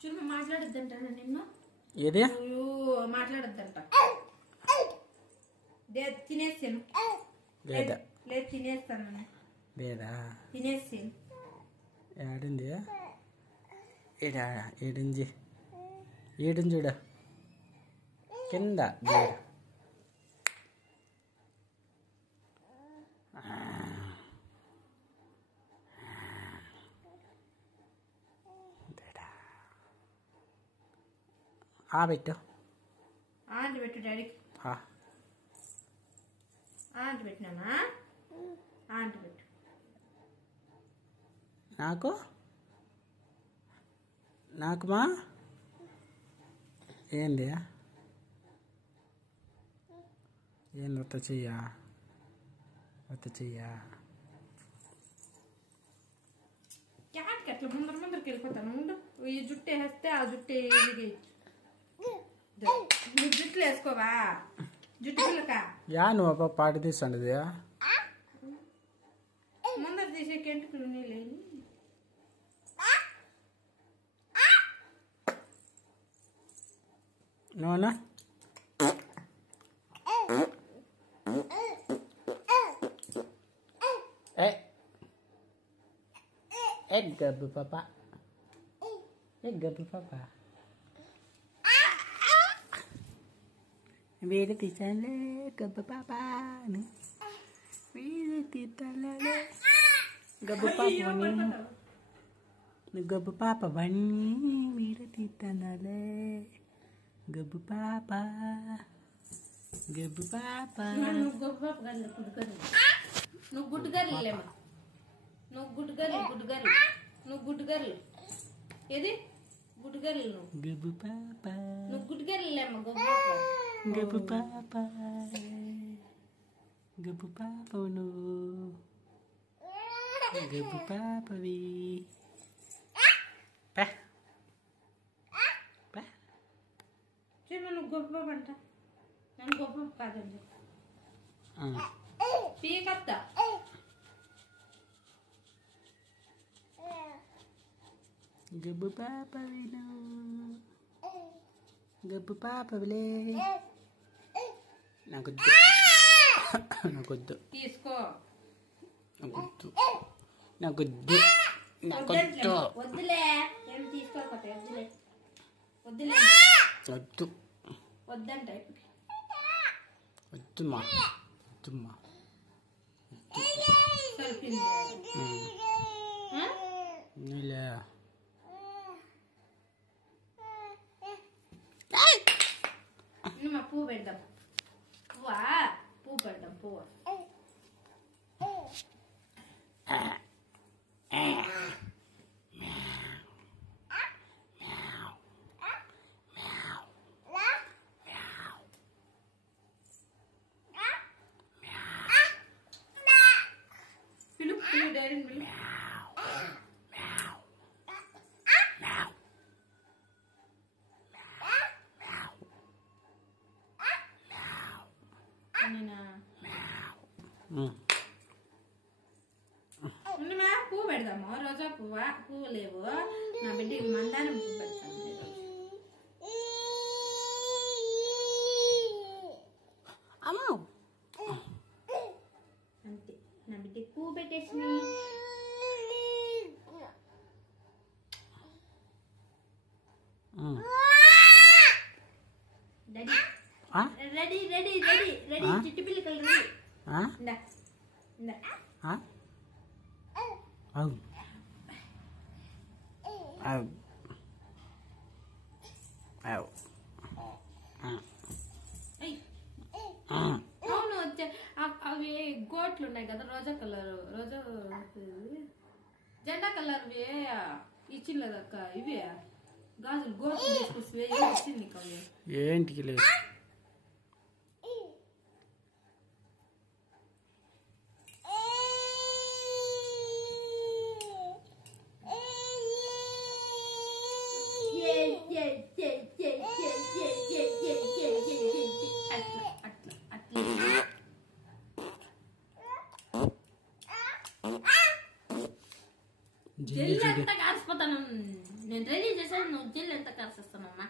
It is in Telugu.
చూడు మాట్లాడొద్దంట నిన్ను ఏది మాట్లాడొద్దంట తినేసాను లేదా లేదు తినేస్తాను లేదా తినేసాను ఏడింది ఏడా ఏడింది ఏడింది చూడ కింద లేదు పెట్టు ఆంటి పెట్టు డాడీకి ఆంటి పెట్టినామా ఆంటి పెట్టు నాకు నాకుమా ఏంది ఏంది ఒత్త చెయ్యా క్యాట్కి అట్లా ముందరికి వెళ్ళిపోతాను ఉండు ఈ జుట్టు వేస్తే ఆ జుట్టు నువ్వు జుట్లు వేసుకోవా జుట్టు పిల్లక యా నువ్వు పాటి తీస్తుండది ముందర తీసే కెంటుకులు నీళ్ళని నువ్వునా గబ్బు పాప గబ్బు పాప వీడు తీసాలే గబ్బు పాప వీడు తీసాలే గబ్బు పాపని గబ్బు పాప వన్నీ వీడు తీస్తానాలే గబ్బు పాప నువ్వు గొప్ప పాప కాదు నువ్వు గుడ్డు గర్లేమా నువ్వు నువ్వు గుడ్డు గర్లు ఏది గుడ్డు గర్లు నువ్వు గబ్బు పాప నువ్వు గుడ్డు గర్లేమా గబ్బు పాప గబ్బు పాప నువ్వు గబ్బు పాపవి చూడు నువ్వు గొప్ప పాప అంట నన్ను గొప్ప పాప కాదని చెప్పు పీకత్తా గబ్బు పాపవి నువ్వు గబ్బు పాపవిలే నాకొద్దు తీసుకో వద్దులే ఏం తీసుకోకపోతే వద్దులే వద్దంట వద్దుమా నీలే పువ్వు పెడదాం పువ్వు పెడదాం పువ్వు పిలుపు డాడీ పిలుపు పువ్వు పెడదాము రోజా పువ్వు లేవు నా బిడ్డకి మందారం పువ్వు పెడతాను అంతే నా బిడ్డకి పువ్వు పెట్టేసి రెడీ చిట్టి పిల్లకలు రెడీ అవును అవి గోట్లు ఉన్నాయి కదా రోజా కలర్ జెండా కలర్ ఇచ్చిందక్క ఇవి గాజులు గోట్లు తీసుకొస్తే ఇచ్చింది ఏంటికి లేదు జల్లి అంతా కాసిపోతాను నేను రెడీ చేసాను, నువ్వు జిల్లు ఎంత కలిసిస్తానమ్మా.